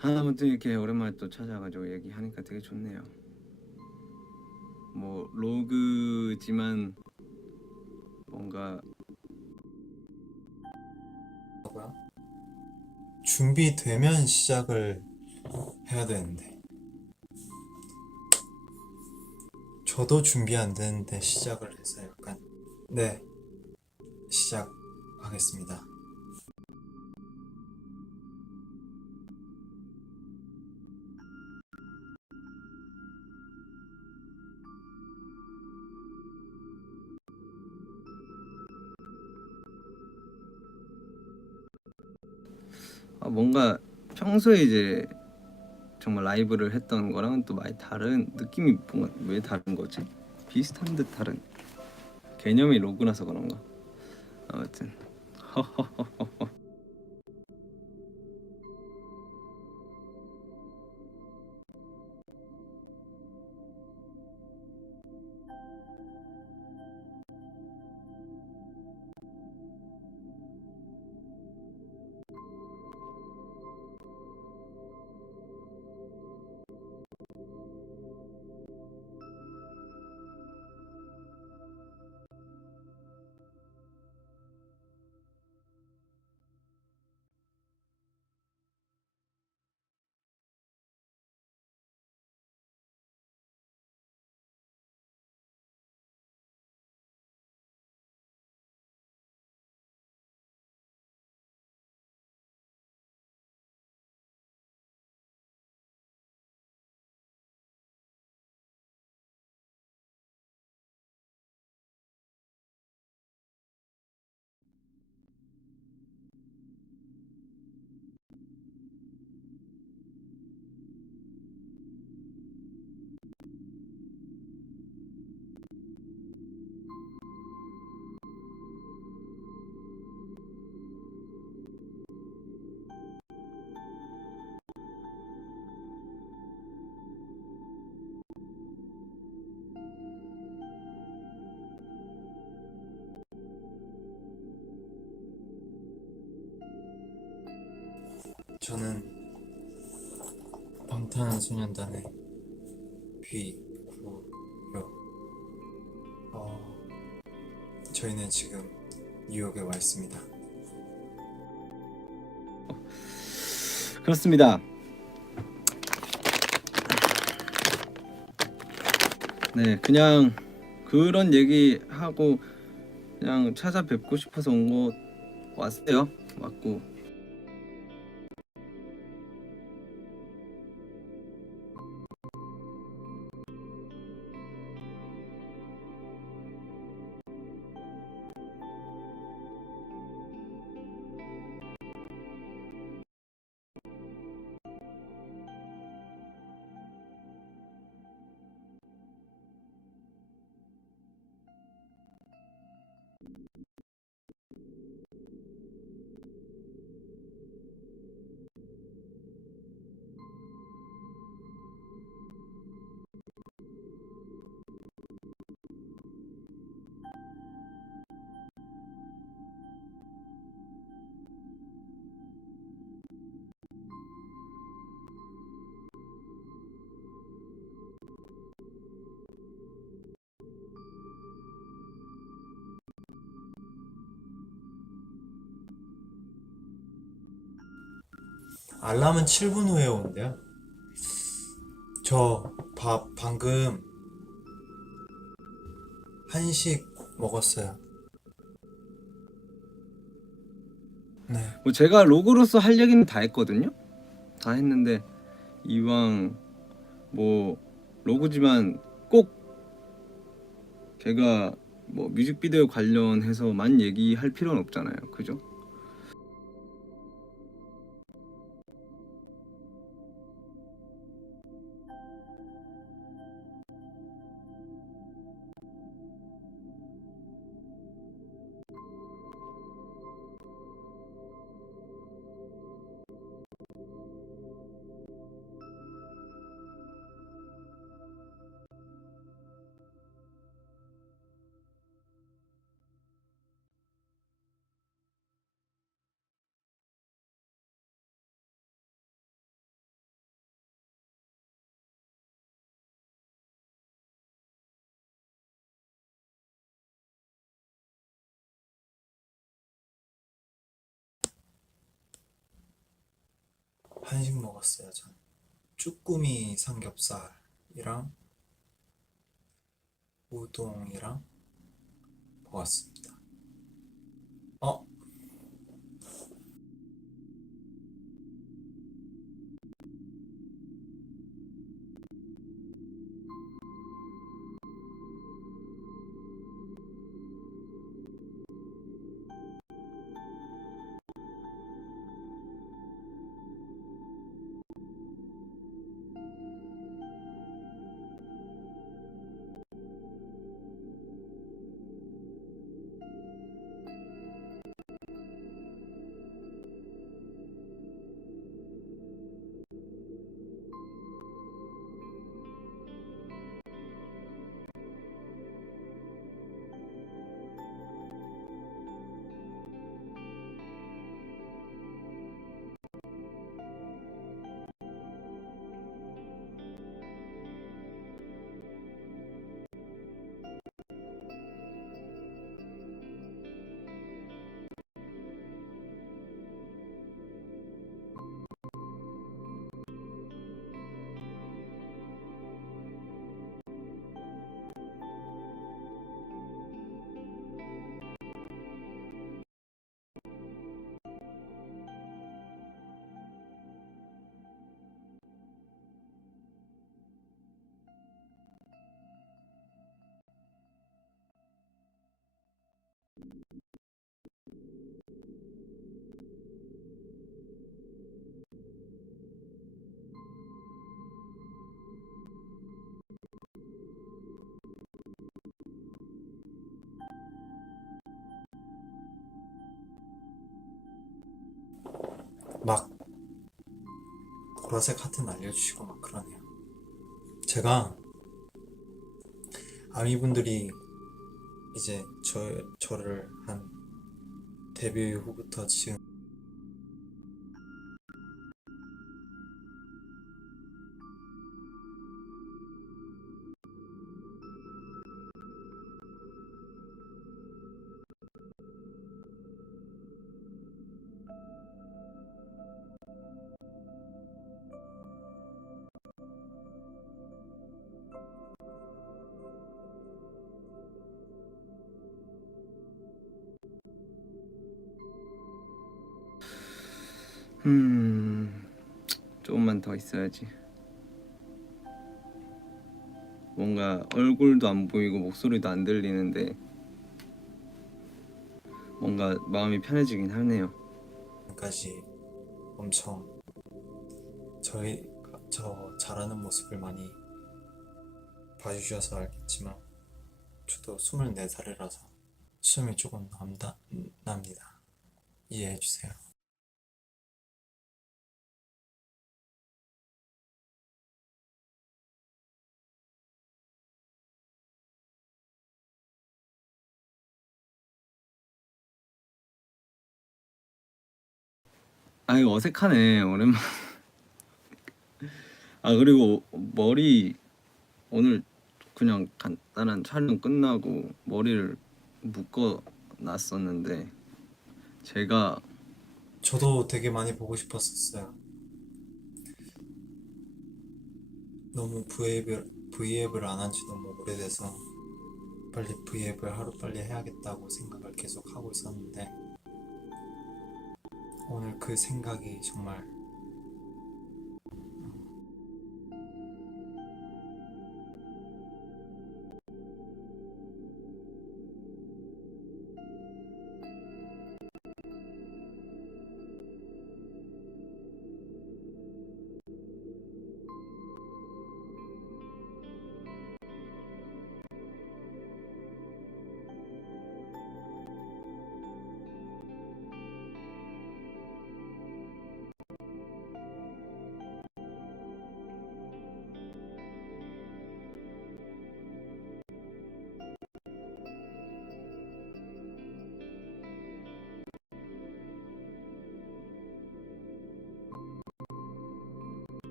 아무튼 이렇게 오랜만에 또 찾아가지고 얘기하니까 되게 좋네요. 뭐 로그지만 뭔가 뭐야? 준비되면 시작을 해야 되는데 저도 준비 안 되는데 시작을 해서 약간 네, 시작하겠습니다. 뭔가 평소에 이제 정말 라이브를 했던 거랑은 또 많이 다른 느낌이 뭔가 왜 다른 거지? 비슷한 듯 다른 개념이 로그라서 그런가? 아무튼 저는 방탄소년단의 비구요. 저희는 지금 뉴욕에 와 있습니다. 그렇습니다. 네, 그냥 그런 얘기하고 그냥 찾아뵙고 싶어서 온 거 왔어요. 맞고 알람은 7분 후에 오는데요. 저 밥 방금 한식 먹었어요. 네. 뭐 제가 로그로서 할 얘기는 다 했거든요. 다 했는데 이왕 뭐 로그지만 꼭 제가 뭐 뮤직비디오 관련해서만 얘기할 필요는 없잖아요. 그죠? 한식 먹었어요. 전 쭈꾸미 삼겹살이랑 우동이랑 먹었습니다. 어? 막 보라색 하트 날려주시고 막 그러네요. 제가 아미분들이 이제 저를 한 데뷔 후부터 지금 음, 조금만 더 있어야지. 뭔가 얼굴도 안 보이고 목소리도 안 들리는데 뭔가 마음이 편해지긴 하네요. 지금까지 엄청 저 잘하는 모습을 많이 봐주셔서 알겠지만 저도 24살이라서 숨이 조금 납니다. 이해해주세요. 아 이거 어색하네 오랜만. 아 그리고 머리 오늘 그냥 간단한 촬영 끝나고 머리를 묶어 놨었는데 제가 저도 되게 많이 보고 싶었었어요. 너무 V앱을 안 한 지 너무 오래돼서 빨리 V앱을 하루빨리 해야겠다고 생각을 계속 하고 있었는데 오늘 그 생각이 정말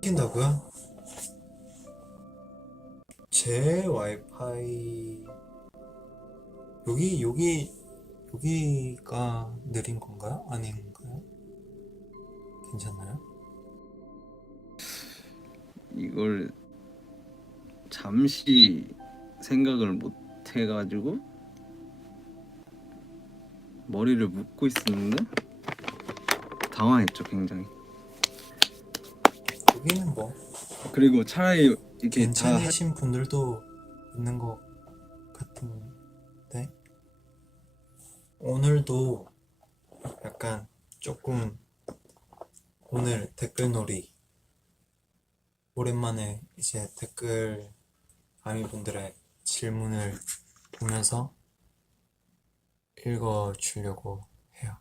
낀다고요? 제 와이파이 여기가 느린 건가요? 아닌가요? 괜찮나요? 이걸 잠시 생각을 못 해가지고 머리를 묶고 있었는데 당황했죠, 굉장히. 여기는 뭐 그리고 차라리 이렇게 괜찮으신 분들도 있는 것 같은데 오늘도 약간 조금 오늘 댓글놀이 오랜만에 이제 댓글 아미분들의 질문을 보면서 읽어주려고 해요.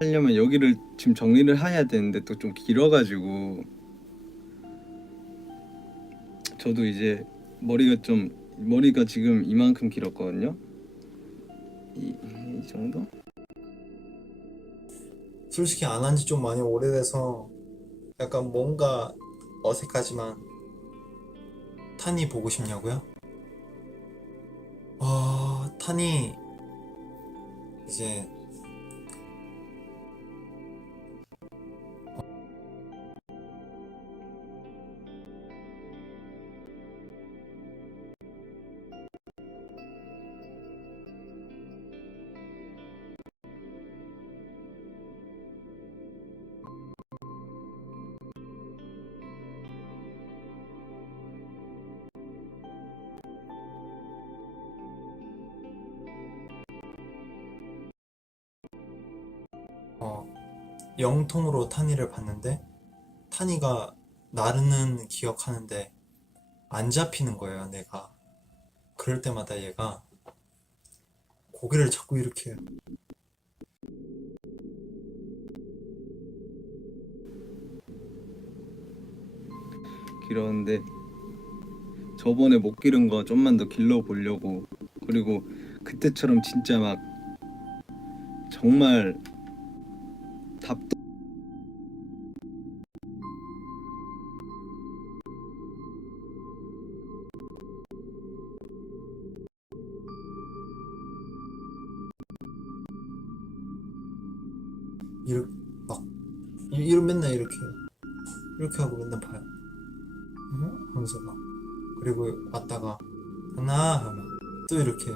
하려면 여기를 지금 정리를 해야 되는데 또 좀 길어가지고 저도 이제 머리가 지금 이만큼 길었거든요. 이 정도? 솔직히 안 한 지 좀 많이 오래돼서 약간 뭔가 어색하지만 탄이 보고 싶냐고요? 탄이 이제 영통으로 탄이를 봤는데 탄이가 나르는 기억하는데 안 잡히는 거예요, 내가. 그럴 때마다 얘가 고개를 자꾸 이렇게 길었는데 저번에 못 기른 거 좀만 더 길러 보려고. 그리고 그때처럼 진짜 막 정말 답도 이렇게 막 이런 맨날 이렇게 하고 맨날 봐요. 하면서 막 그리고 왔다가 하나 하면 또 이렇게